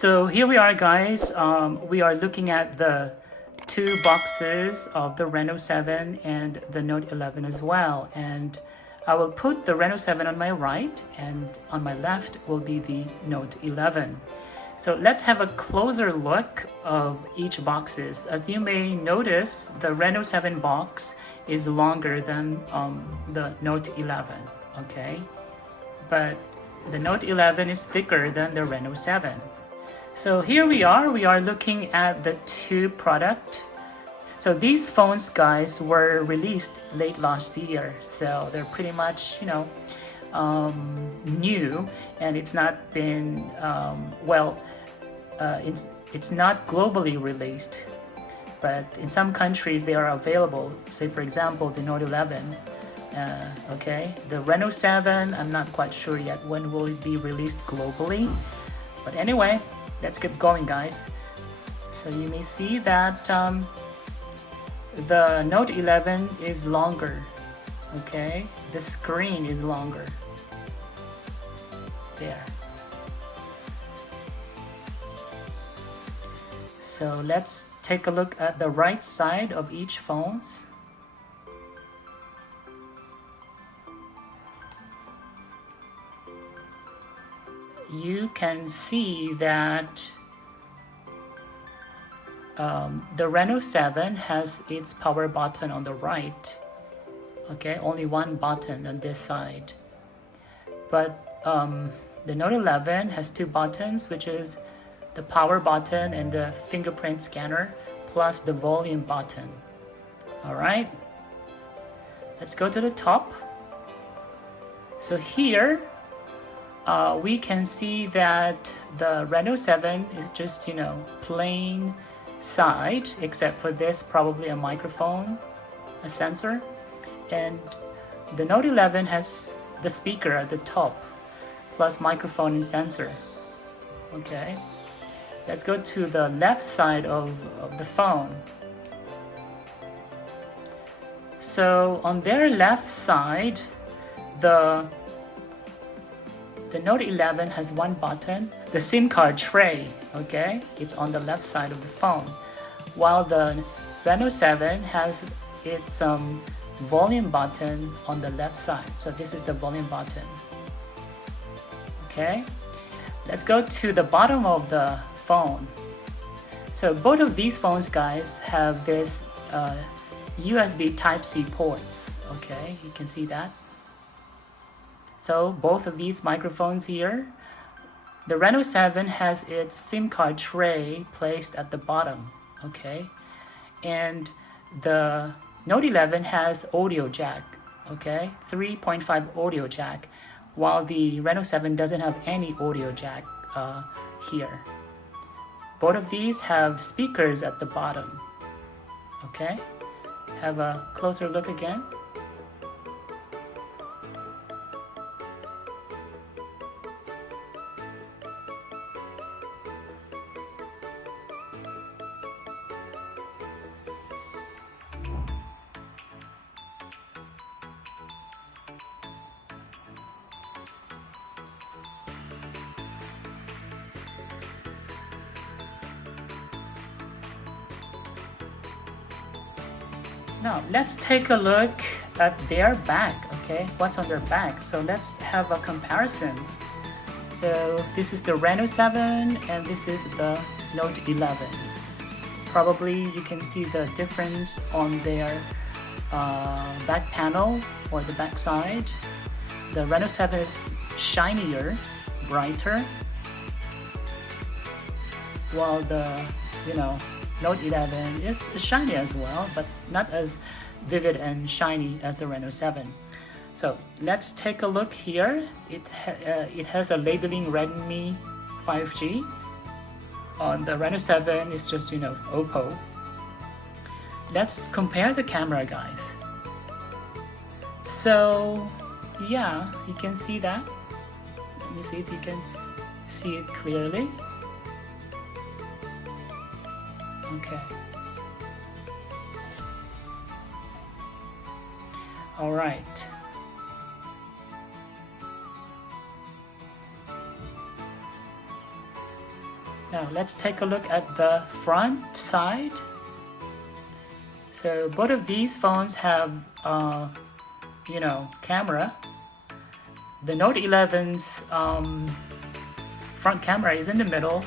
So here we are, guys. We are looking at the two boxes of the Reno 7 and the Note 11 as well. And I will put the Reno 7 on my right, and on my left will be the Note 11. So let's have a closer look of each boxes. As you may notice, the Reno 7 box is longer than the Note 11, okay? But the Note 11 is thicker than the Reno 7. So here we are looking at the two products. So these phones, guys, were released late last year. So they're pretty much, new, and it's not been, it's not globally released. But in some countries, they are available. Say, for example, the Note 11. Okay, the Reno 7, I'm not quite sure yet when will it be released globally. But anyway, let's get going, guys. So you may see that the Note 11 is longer. Okay, the screen is longer. There. So let's take a look at the right side of each phone. You can see that the Reno 7 has its power button on the right. Okay, only one button on this side. But the Note 11 has two buttons, which is the power button and the fingerprint scanner, plus the volume button. All right, let's go to the top. So here, we can see that the Reno 7 is just, plain side, except for this, probably a microphone, a sensor. And the Note 11 has the speaker at the top, plus microphone and sensor. Okay, let's go to the left side of the phone. So on their left side, the Note 11 has one button, the SIM card tray, okay? It's on the left side of the phone. While the Reno 7 has its volume button on the left side. So this is the volume button. Okay, let's go to the bottom of the phone. So both of these phones, guys, have this USB Type-C ports, okay? You can see that. So both of these microphones here, the Reno 7 has its SIM card tray placed at the bottom, okay? And the Note 11 has audio jack, okay? 3.5 audio jack, while the Reno 7 doesn't have any audio jack here. Both of these have speakers at the bottom, okay? Have a closer look again. Now let's take a look at their back, okay? What's on their back? So let's have a comparison. So this is the Reno 7 and this is the Note 11. Probably you can see the difference on their back panel or the back side. The Reno 7 is shinier, brighter, while the, Note 11 is shiny as well, but not as vivid and shiny as the Reno 7. So let's take a look here. It has a labeling Redmi 5G. On the Reno 7, it's just, Oppo. Let's compare the camera, guys. So yeah, you can see that. Let me see if you can see it clearly. Okay. All right. Now let's take a look at the front side. So both of these phones have camera. The Note 11's front camera is in the middle,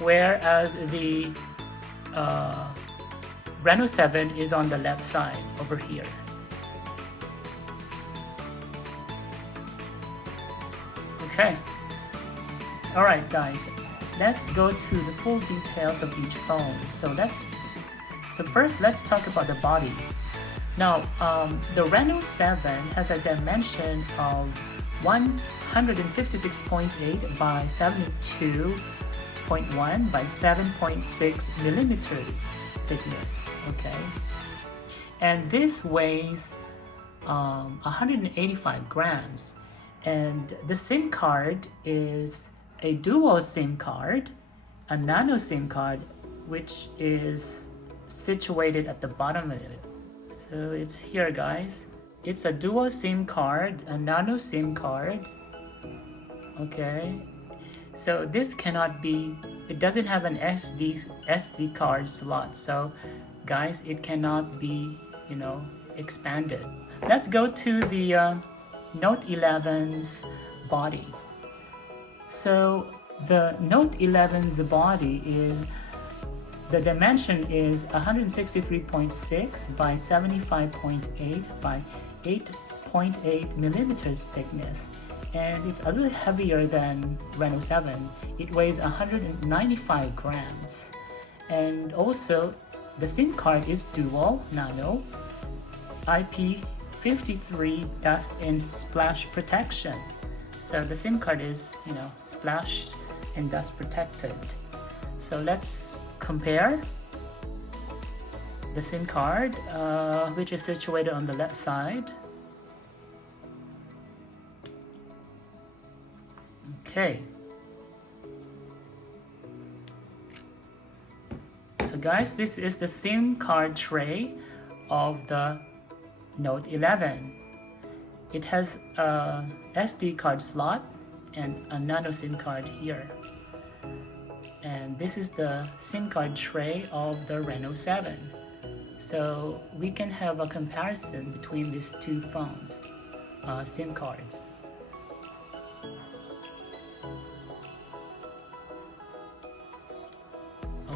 whereas the Reno 7 is on the left side over here. Okay. Alright guys, let's go to the full details of each phone. So first let's talk about the body. Now, the Reno 7 has a dimension of 156.8 by 72.1 by 7.6 millimeters thickness, okay? And this weighs 185 grams. And the SIM card is a dual SIM card, a nano SIM card, which is situated at the bottom of it. So it's here, guys. It's a dual SIM card, a nano SIM card. Okay. So this cannot be, it doesn't have an SD card slot. So guys, it cannot be, expanded. Let's go to the Note 11's body. So the Note 11's body is, the dimension is 163.6 by 75.8 by 8.8 millimeters thickness, and it's a little heavier than Reno 7. It weighs 195 grams, and also the SIM card is dual nano IP53 dust and splash protection. So the SIM card is, splashed and dust protected. So let's compare the SIM card, which is situated on the left side. Okay. So guys, this is the SIM card tray of the Note 11. It has a SD card slot and a nano SIM card here. And this is the SIM card tray of the Reno 7. So we can have a comparison between these two phones, SIM cards.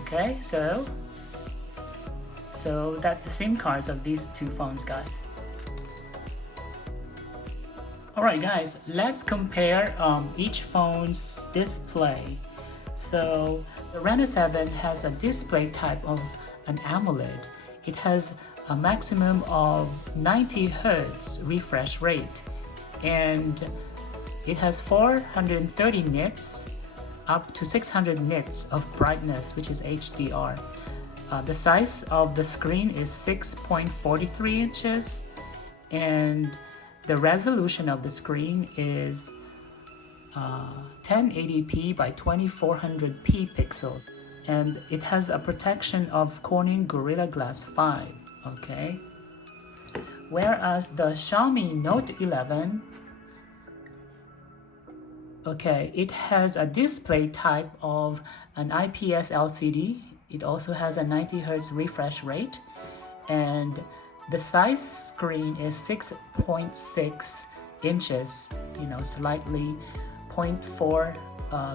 Okay, so that's the SIM cards of these two phones, guys. Alright guys, let's compare each phone's display. So the Reno 7 has a display type of an AMOLED. It has a maximum of 90 Hz refresh rate, and it has 430 nits up to 600 nits of brightness, which is HDR. The size of the screen is 6.43 inches, and the resolution of the screen is 1080p by 2400p pixels, and it has a protection of Corning Gorilla Glass 5, okay? Whereas the Xiaomi Note 11, okay, it has a display type of an IPS LCD. It also has a 90 Hz refresh rate, and the size screen is 6.6 inches, slightly 0.4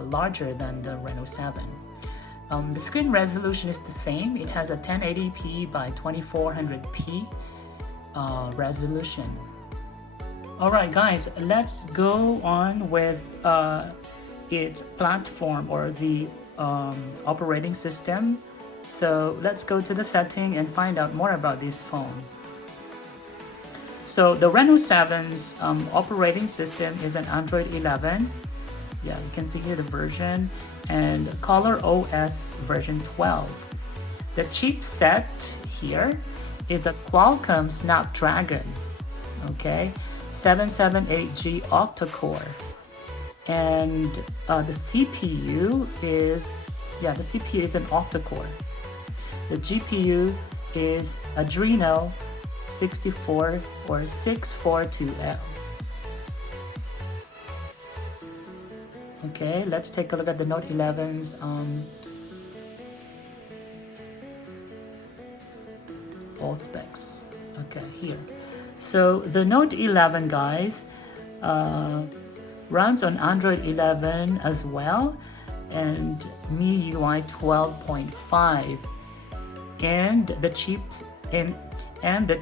larger than the Reno 7. The screen resolution is the same. It has a 1080p by 2400p resolution. Alright guys, let's go on with its platform or the operating system. So let's go to the setting and find out more about this phone. So the Reno 7's operating system is an Android 11. Yeah, you can see here the version, and Color OS version 12. The chipset here is a Qualcomm Snapdragon, okay, 778G octa-core, and the CPU is an octa-core. The GPU is Adreno 64 or 642L. Okay, let's take a look at the Note 11's all specs. Okay, here. So the Note 11, guys, runs on Android 11 as well, and MIUI 12.5, and the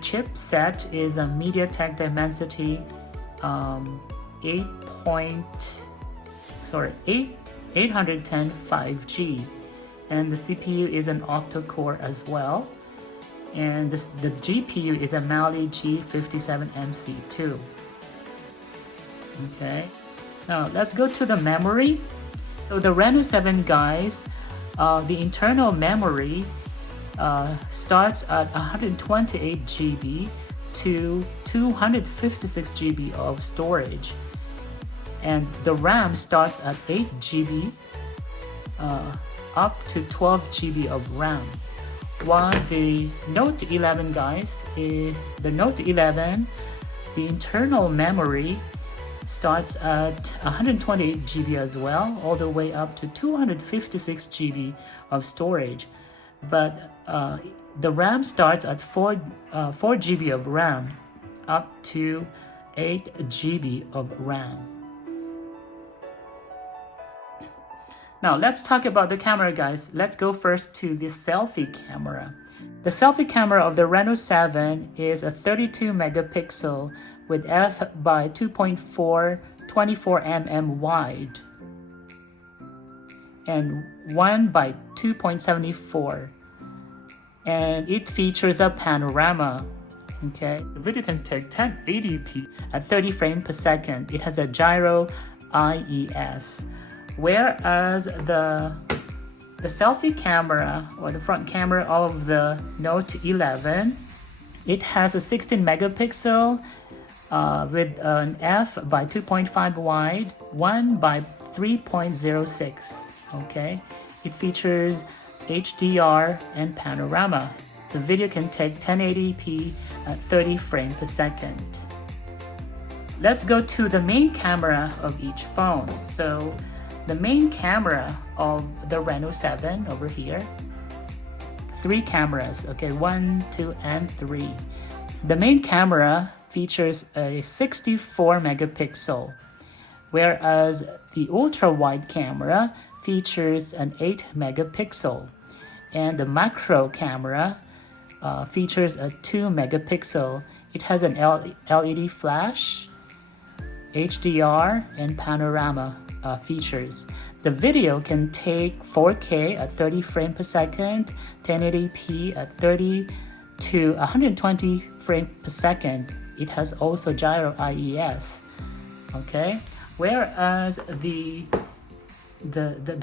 chipset is a MediaTek Dimensity 810 5G, and the CPU is an octa-core as well, and the GPU is a Mali G57MC2. Okay, now let's go to the memory. So the Reno 7, guys, the internal memory starts at 128 GB to 256 GB of storage, and the RAM starts at 8 GB up to 12 GB of RAM. While the Note 11, guys, the internal memory starts at 128 GB as well, all the way up to 256 GB of storage. But the RAM starts at 4 GB of RAM up to 8 GB of RAM. Now let's talk about the camera, guys. Let's go first to the selfie camera. The selfie camera of the Reno 7 is a 32 megapixel with f/2.4 24mm wide and 1/2.74, and it features a panorama. Okay, the video can take 1080p at 30 frames per second. It has a gyro IES, whereas the selfie camera, or the front camera of the Note 11, it has a 16 megapixel with an f/2.5 wide, 1/3.06. Okay, it features HDR and panorama. The video can take 1080p at 30 frames per second. Let's go to the main camera of each phone. So the main camera of the Reno 7 over here, 3 cameras, okay, 1, 2, and 3. The main camera features a 64 megapixel, whereas the ultra-wide camera features an 8 megapixel, and the macro camera features a 2 megapixel. It has an LED flash, HDR, and panorama features. The video can take 4K at 30 frames per second, 1080p at 30 to 120 frames per second. It has also gyro IES. Okay, whereas the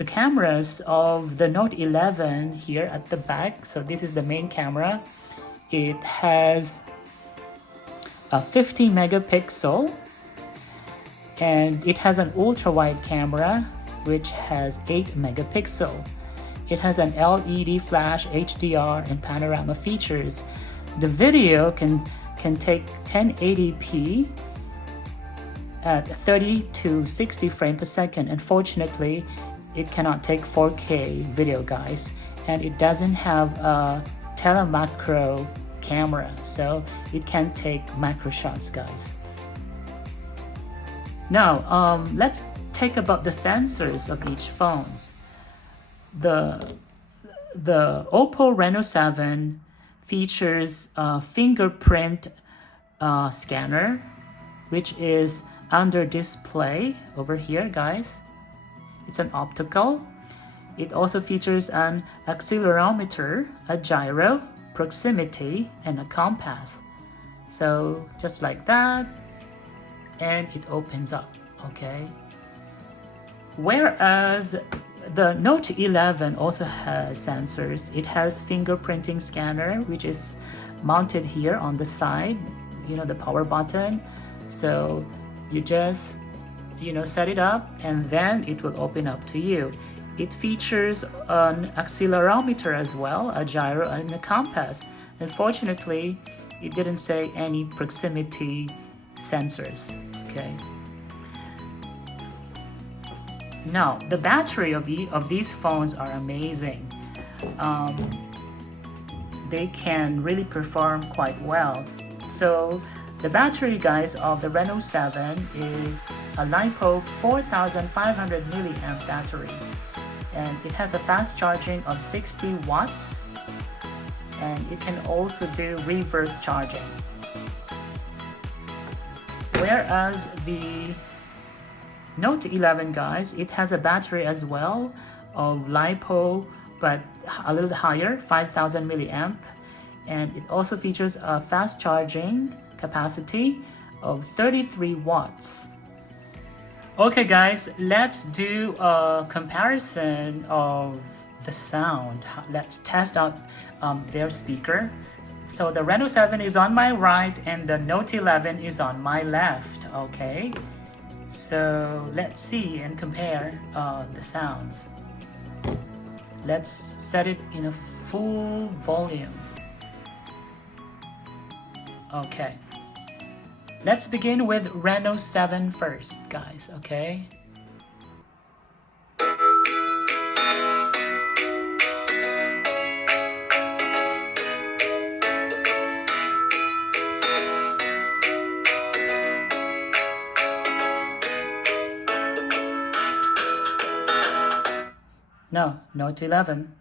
cameras of the Note 11 here at the back, so this is the main camera. It has a 50 megapixel, and it has an ultra-wide camera which has 8 megapixel. It has an LED flash, HDR, and panorama features. The video can take 1080p at 30 to 60 frames per second. Unfortunately, it cannot take 4K video, guys, and it doesn't have a telemacro camera, so it can't take macro shots, guys. Now, let's talk about the sensors of each phones. The Oppo Reno 7 features a fingerprint scanner, which is under display over here, guys. It's an optical. It also features an accelerometer, a gyro, proximity, and a compass. So just like that, and it opens up, okay? Whereas the Note 11 also has sensors. It has fingerprinting scanner, which is mounted here on the side, the power button. So you just, set it up, and then it will open up to you. It features an accelerometer as well, a gyro, and a compass. Unfortunately, it didn't say any proximity sensors, okay? Now, the battery of these phones are amazing. they can really perform quite well. So the battery, guys, of the Reno 7 is a LiPo 4500 milliamp battery, and it has a fast charging of 60 watts, and it can also do reverse charging. Whereas the Note 11, guys, it has a battery as well of LiPo, but a little higher, 5000 milliamp, and it also features a fast charging capacity of 33 watts. Okay guys, let's do a comparison of the sound. Let's test out their speaker. So the Reno 7 is on my right and the Note 11 is on my left. Okay, so let's see and compare the sounds. Let's set it in a full volume. Okay, let's begin with Reno 7 first, guys, okay? No, Note 11.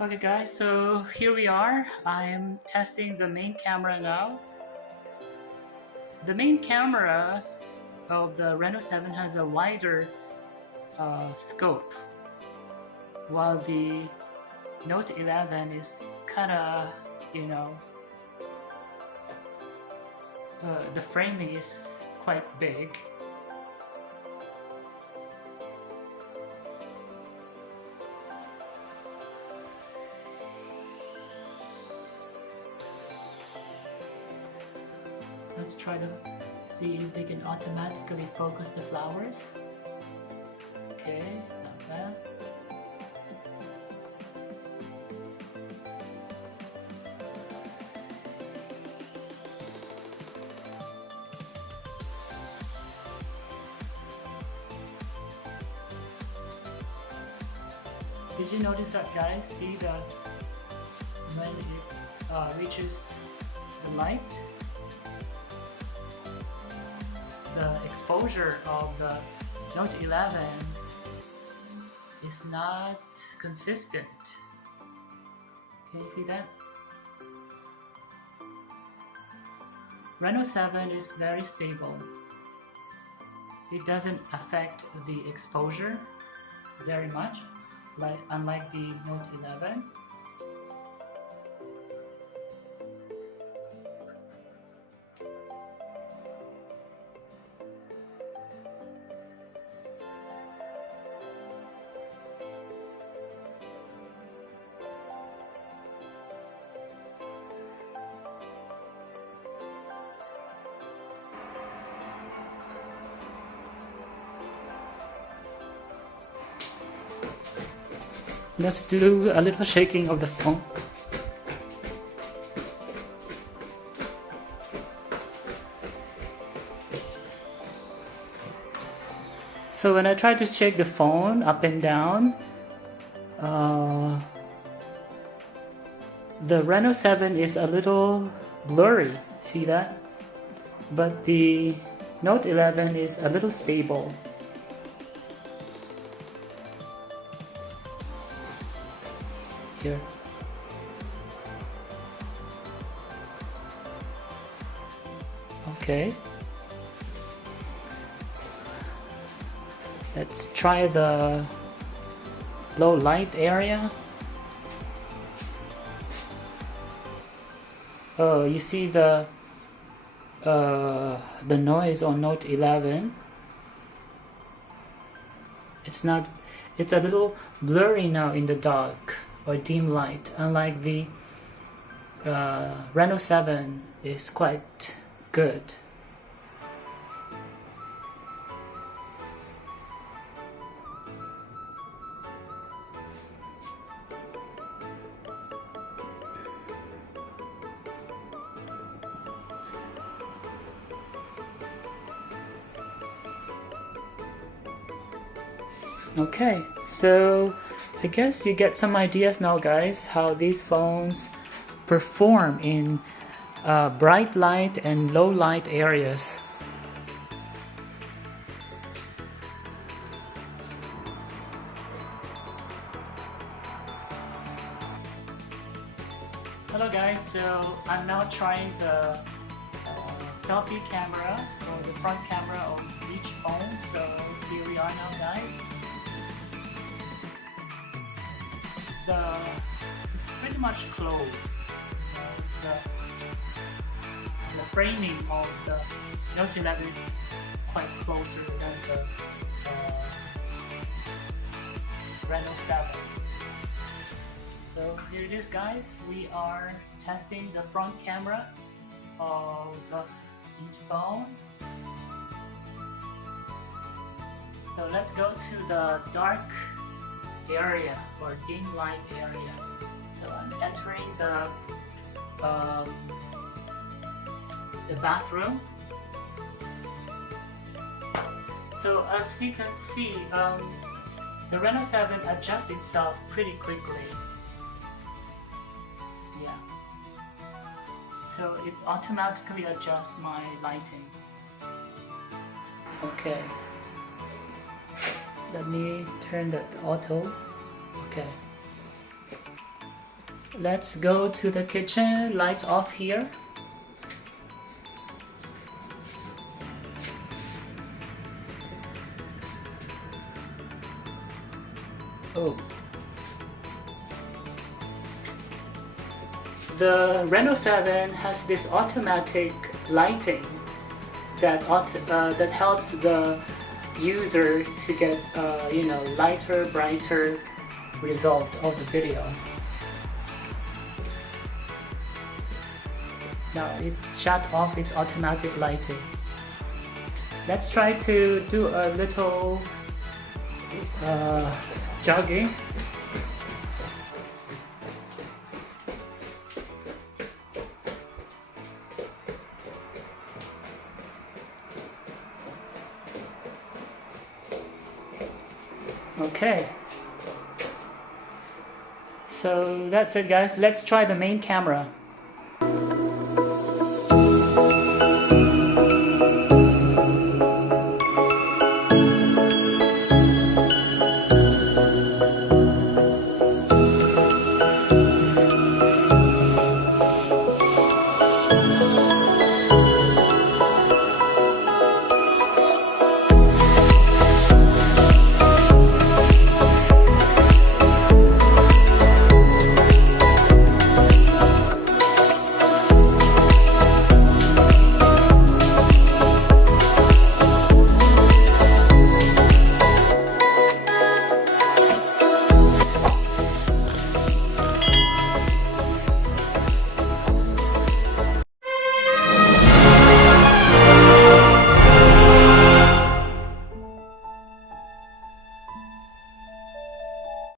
Okay guys, so here we are. I'm testing the main camera now. The main camera of the Reno 7 has a wider scope, while the Note 11 is kinda, you know, the framing is quite big. Let's try to see if they can automatically focus the flowers. Okay, not bad. Did you notice that, guys? See that when it reaches the light, the exposure of the Note 11 is not consistent. Can you see that? Reno 7 is very stable. It doesn't affect the exposure very much, unlike the Note 11. Let's do a little shaking of the phone. So when I try to shake the phone up and down, the Reno 7 is a little blurry, see that? But the Note 11 is a little stable. Here. Okay. Let's try the low light area. Oh, you see the noise on Note 11. It's a little blurry now in the dark or dim light, unlike the Reno 7 is quite good. Okay, so I guess you get some ideas now, guys, how these phones perform in bright light and low light areas. Hello guys, so I'm now trying the selfie camera or the front camera of each phone. So here we are now, guys. It's pretty much closed. The framing of the Note 11 is quite closer than the Reno 7. So here it is, guys. We are testing the front camera of each phone. So let's go to the dark area or dim light area. So I'm entering the bathroom. So as you can see, the Reno 7 adjusts itself pretty quickly. Yeah. So it automatically adjusts my lighting. Okay. Let me turn that auto. Okay. Let's go to the kitchen. Lights off here. Oh. The Reno 7 has this automatic lighting that helps the user to get lighter, brighter result of the video. Now it shut off its automatic lighting. Let's try to do a little jogging. Okay, so that's it, guys. Let's try the main camera.